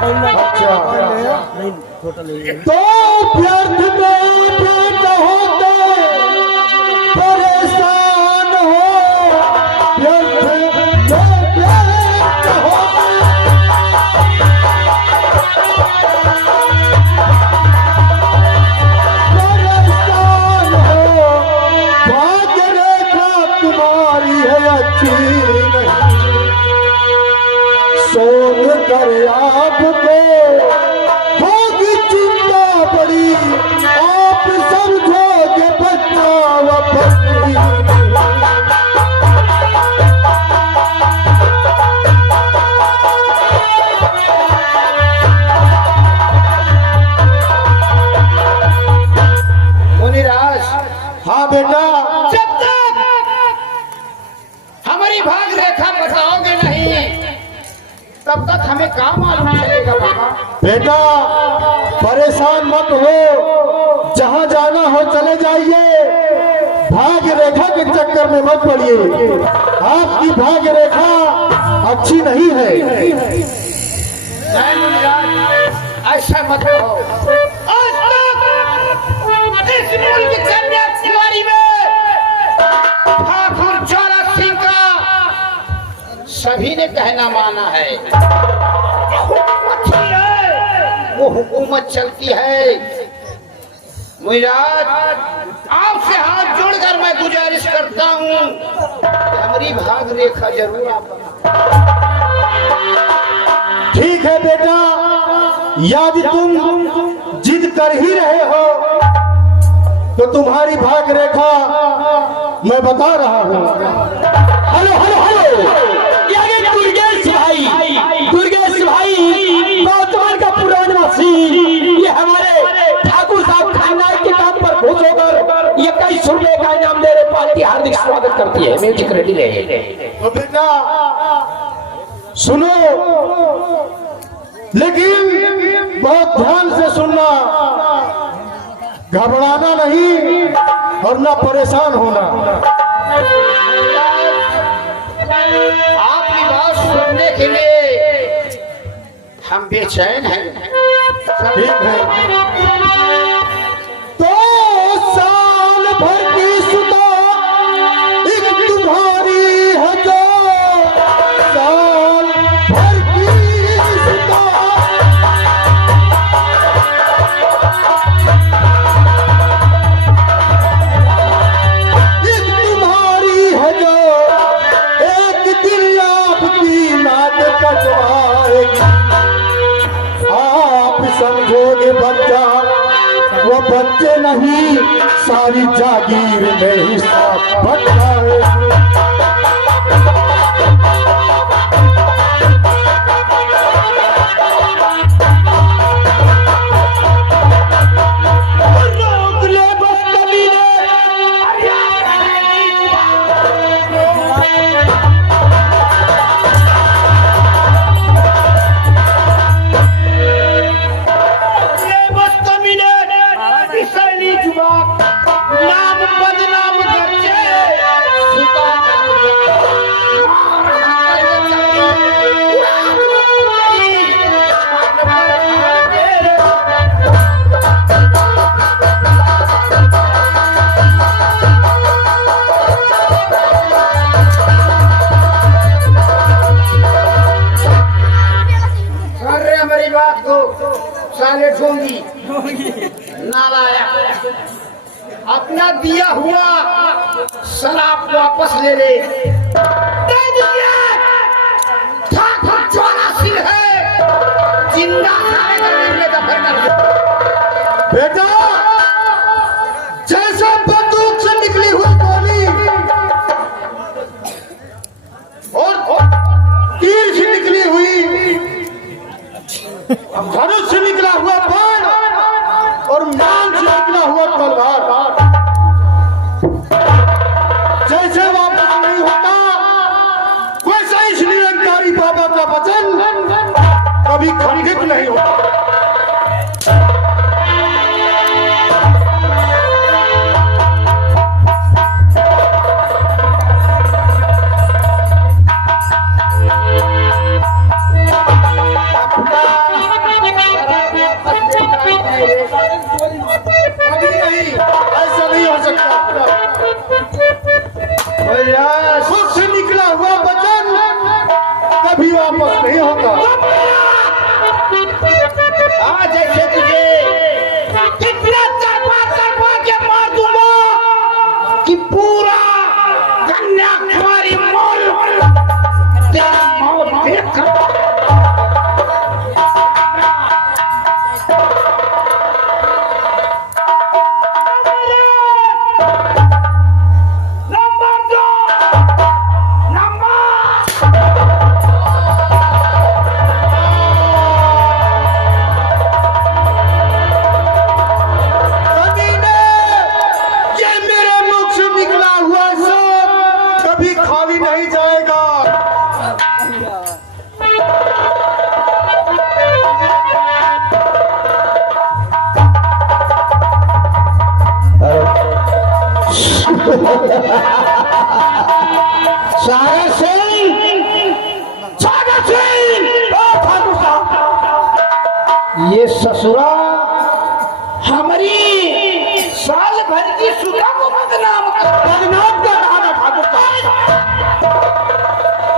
अच्छा नहीं छोटा नहीं तो व्यर्थ में बेटा होते परेशान हो, व्यर्थ में बेटा होते परेशान हो, भाग्य रेखा तुम्हारी है अच्छी नहीं, सोच कर आपको होगी चिंता बड़ी, आप समझोगे बच्चा व पत्नी। मुनिराज, हाँ बेटा, जब तक हमारी भाग रेखा बताओगे नहीं तब तक हमें काम मालूम चलेगा बाबा। बेटा परेशान मत हो, जहाँ जाना हो चले जाइए, भाग्य रेखा के चक्कर में मत पड़िए, आपकी भाग्य रेखा अच्छी नहीं है। नहीं मुनिराज, ऐसा मत कहो। आज तक इस मुल्क कन्याकुमारी में ठाकुर ज्वाला सिंह का सभी ने कहना माना है, वो हुकूमत चलती है। मुनिराज, आपसे हाथ जोड़कर मैं गुजारिश करता हूँ कि हमारी भाग रेखा जरूर आप। ठीक है बेटा, यदि तुम जिद कर ही रहे हो तो तुम्हारी भाग रेखा मैं बता रहा हूँ। हेलो हेलो हेलो, दुर्गेश भाई वर्तमान का पुरानवासी, ये हमारे ठाकुर साहब खानदान के काम पर खुश होकर 21 रुपए का इनाम दे रहे, पार्टी हार्दिक स्वागत करती है। म्यूजिक रेडी रहे। तो बेटा सुनो, लेकिन बहुत ध्यान से सुनना, घबराना नहीं और ना परेशान होना। आपकी बात सुनने के लिए हम बेचैन हैं। ठीक है, तो साल भर की सुदा एक तुम्हारी है जो, साल भर की सुदा एक तुम्हारी है जो, एक दिन आपकी नाद कटवाएगी। आप समझोगे बच्चा वो बच्चे नहीं, सारी जागीर में हिस्सा बंटवाएगी। रोक ले बस कमीने, नाम बदनाम करके अरे हमारी बात को साले ढोंगी नालायक, अपना दिया हुआ शराब वापस ले ले। ठाकुर ज्वाला सिंह है, जिंदा बेटा जैसा बंदूक से निकली हुई गोली और तीर से निकली हुई, धनुष से निकला हुआ बाण और मान से निकला हुआ तलवार जैसे वापस नहीं होता, वैसा ही श्री निरंकारी बाबा का वचन कभी खंडित नहीं होता। अपना ये ससुरा हमारी साल भर की सुधा को बदनाम कर रहा था ठाकुर साहब।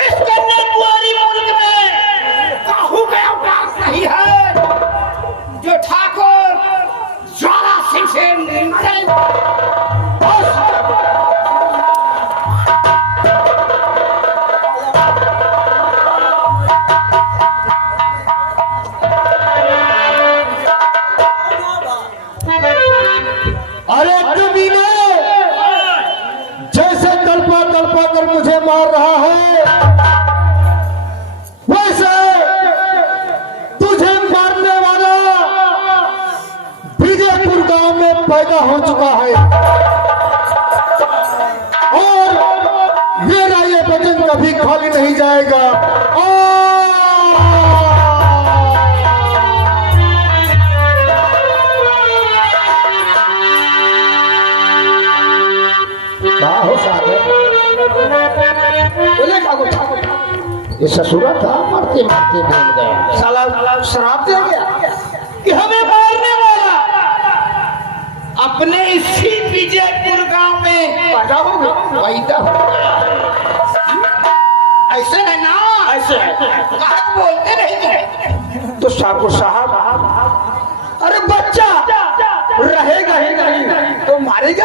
इस कन्याकुमारी मुल्क में काहू का अवकाश नहीं है जो ठाकुर ज्वाला सिंह से लड़े। अरे कमीने जैसे तड़पा तड़पा कर मुझे मार रहा है वैसे तुझे मारने वाला विजयपुर गांव में पैदा हो चुका है और मेरा ये वचन कभी खाली नहीं जाएगा। बोले ठाकुर ठाकुर ये ससुरा था मरते मरते बोल गया। साला शराब दे गया कि हमें मारने वाला अपने इसी विजयपुर गांव में पैदा हो गया। ऐसे है ना, ऐसे है। कहाँ बोलते नहीं तो ठाकुर साहब अरे बच्चा रहेगा ही नहीं तो मारेगा।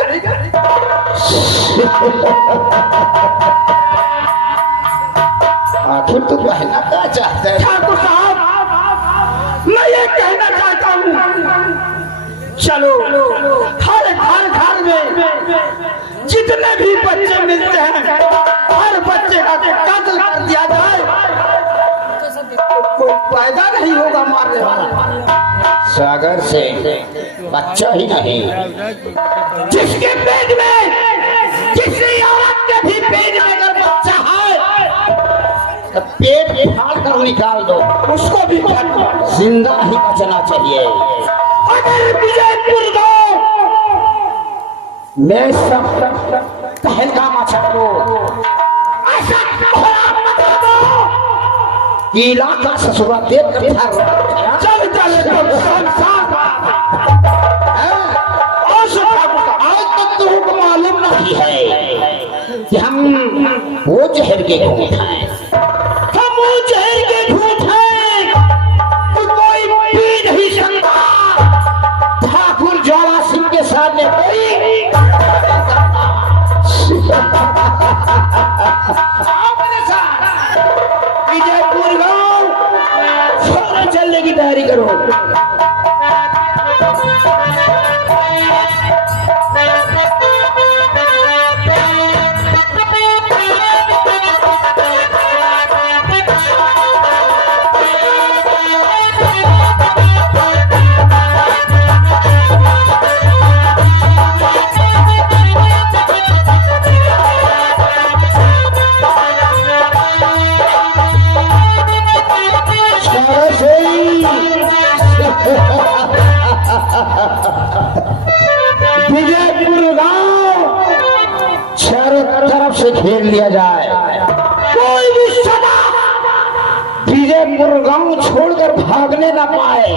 आखिर तो कहना क्या चाहता है? ठाकुर साहब मैं ये कहना चाहता हूँ चलो हर घर घर में जितने भी बच्चे मिलते हैं हर बच्चे का कत्ल कर दिया जाए, कोई पैदा नहीं होगा मारने वाला। सागर से बच्चा ही नहीं, जिसके पेट में किसी औरत के भी पेट में अगर बच्चा है तो पेट फाड़ कर निकाल दो, उसको भी जिंदा ही बचना चाहिए। अगर विजयपुर गांव मैं सब पहलगाम छो ऐसा खराब मत करो कि इलाका ससुरा देख कर चल चल आज तक तुमको मालूम नहीं है कि हम वो जहर के घूट हैं। हम वो जहर के झूठ हैं तो कोई पी नहीं सकता। ठाकुर ज्वाला सिंह के सामने कोई विजयपुर गांव फौरन चलने की तैयारी करो। विजयपुर गांव चारों तरफ से घेर लिया जाए, कोई भी सदा विजयपुर गांव छोड़कर भागने ना पाए।